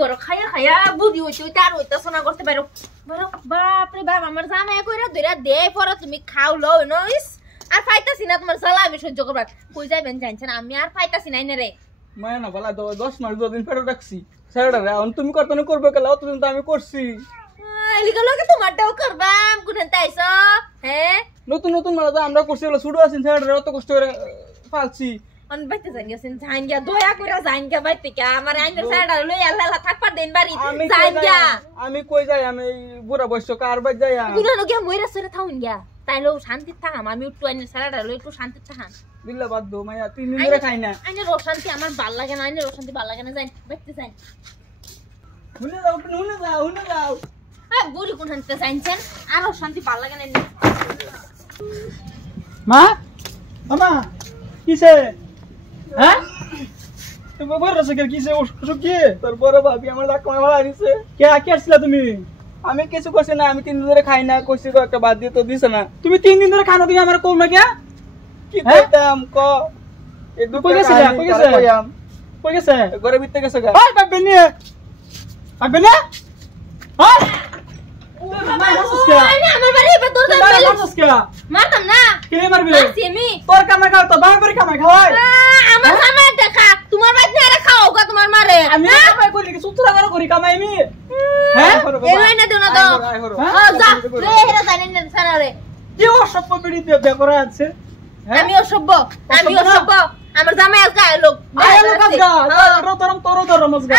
গরো খায়া খায়া বুড়ি হইতে হইতে আর হইতাছ না করতে পারো বাপ রে বাপ আমার জামাই কইরা ধইরা দে পরে তুমি খাও লও নইস আর পাইতাছি না তোমার জ্বালা আমি সহ্য করবার কই যাইবেন জানছেন আমি আর পাইতাছি না রে মায়া না বলা 10 মাস 2 দিন ফেরত রাখছি স্যারডা রে এখন তুমি করতে না করবে কাল অতদিন তো আমি করছি এলিগা লগে তোমারটাও করবাম কোনটা আইছ হ্যাঁ নতুন নতুন মালা আমরা করছি হলো শুরু আছেন স্যারডা অত কষ্ট করে পালছি অন বাইতে যাইছেন জাইনগা দয়া কইরা জাইনগা বাইতে কা আমার আইনের স্যারডা লই আল্লাহ থাকবার দেন বাড়ি জাইনগা আমি কই যাই আমি বুড়া বয়স কার বাই যাই গুনানো গিয়া মইরা সরে থাউন গিয়া তাইলো শান্তি থাকাম আমি একটু আইনের স্যারডা লই একটু শান্তি থাকাম বিল্লা বাদ দো মায়া 3 দিন ধরে খাই না আইনের অশান্তি আমার ভাল লাগে না আইনের অশান্তি ভাল লাগে না যাই বাইতে যাই হুনে যাও বুড়ি কোন হানতে জানছেন আর অশান্তি ভাল লাগে না মা মামা কিসে হ্যাঁ তুমি বড় রসকে কিসে অসুখ কি তোর বড় ভাবি আমার ডাক্তার মারা দিছে কে আসছিলা তুমি আমি কিছু করছি না আমি 3 দিন ধরে খাই না কইছি তো একটা বাদ দিয়ে তো দিছ না তুমি 3 দিন ধরে খানা তুমি আমার কল না কে কি কইতাম ক এই দুটো কই গেছে ঘরে ভিতরে গেছে গা ওই পাবে নি ওই আমার বাড়ি এবার তোর মারতাম না কে মারবি মারছি আমি তোর কামাই খাও তো বাবা করে কামাই খাওয়াই আমার কামাই দেখা তোমার বাড়ি না খাও গো তোমার মারে আমি কামাই করি কি সুতরা করি কামাই আমি হ্যাঁ এলাই না দেও না তো যা রে হেরা জানেন না সারা রে কি অসভ্য বিড়ি বে করে আছে আমি অসভ্য আমার জামাই আজকে আইলো তোর মজগা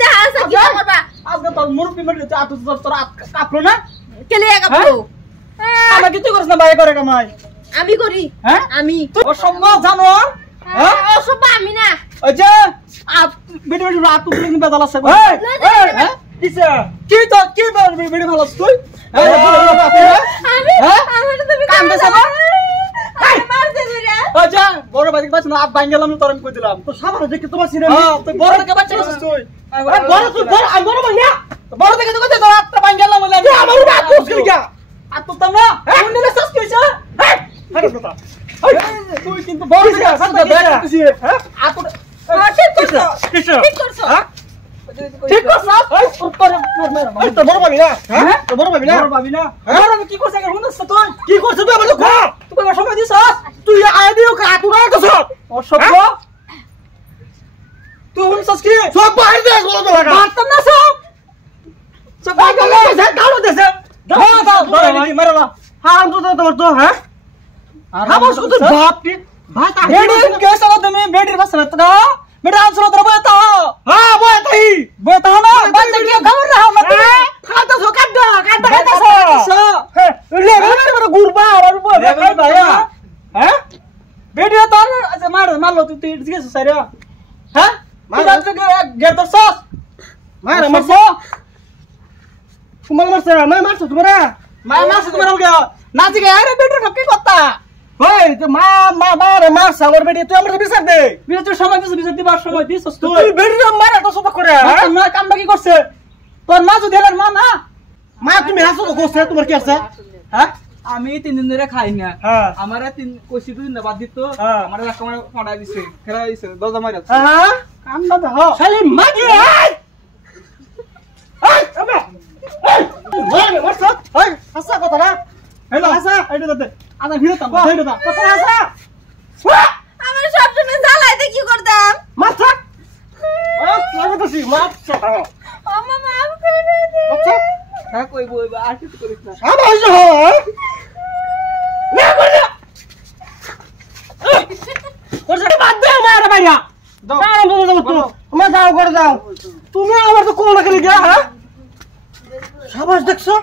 দেখা আছে কি করবা আজকে তোর মুরব্বি মরে আতু তোর কাপলো না কেলে কাপলো আমাকে তুই করিস না বাইরে করে কামাই আমি করি হ্যাঁ আমি অসভ্য জানোয়ার হ্যাঁ অসভ্য আমি না আচ্ছা বিড়ি রাত তুই বেদাল আছে হ্যাঁ কিসে কি তো কি বিড়ি ভালো তুই আমি আমার তুমি কান্দে সাবা মারতে দিরা আচ্ছা বড় ভাই বাচ্চা না আপ ভাঙলাম তোর আমি কই দিলাম তো সাবারে দেখে তোমার সিনে তুই বড় থেকে বাচ্চা আছিস তুই বড় আমি বড় ভাই না বড় থেকে তো কই তোর আপ ভাঙলাম বলে আমার বাপ মুশকিল কি আর তো না কোন দিলে সস কইছ হ্যাঁ আরে কথা তুই কিন্তু বড় থেকে সাথে দেখছিস হ্যাঁ আপ ঠিক করছ হ্যাঁ ঠিক করছ এই তো বড় ভাবি না হ্যাঁ তো বড় ভাবি না বড় আমি কি করছ আগে হুনছ তুই কি করছ তুই আমাকে কো তুই কই সময় দিছস তুই আয় দিও কা তুই না কছ অসভ্য তুই হুনছস কি সব বাইরে দে বলো তো লাগা মারতাম না সব বাইরে দে দাও দেছে দাও মারলা হারাম তো তোমার তো হ্যাঁ হাবস কত বাপ কি ভাই তা বেডি কেস আলো তুমি বেডির বসলে তো बेटा आंसर उधर बोलता हो हां बोलता हो ना बंद किया खबर रहा मत खाता सो काटा सो ले मेरे गुरबा और बोल भाई हैं वीडियो तो अच्छा मार लो तू इसके सारे हैं मार तो गेट तो सॉस मार सो तुम्हारा मार तुम्हारा हो गया नाच गया अरे बेटे ठक्के करता ওই তো মা সাগর বেডি তুই আমারে বিচার দে বিচার তুই সময় দিবার সময় দিছস তুই বেডি মারা তো সব করে না কামটা কি করছে তোর মা যদি এলার মা না মা তুমি হাসো তো করছে তোমার কি আছে হ্যাঁ আমি 3 দিন ধরে খাই না আমারে 3 কোশি দুই না বাদ দিত আমারে রাকমার ফড়া দিছে ফেরা দিছে দজা মারা হ্যাঁ কামটা দাও খালি মাগি এই আবে এই মারছ এই হাসা কথা না হ্যালো হাসা এইটা দে আদা ভিড় দাও কথা হাসা আমার সব শুনে জ্বালাইতে কি করতাম মাছ লাগতেছি মাছ ও মামা আমি করে দে আচ্ছা হ্যাঁ কই বই আর কিছু করিস না আবার হইছে হ না করে করছে বাদ দে আমার ভাইয়া দাও তুমি যাও করে যাও তুমি আমার তো কোন লাগলি গিয়া হ্যাঁ সাবাস দেখছো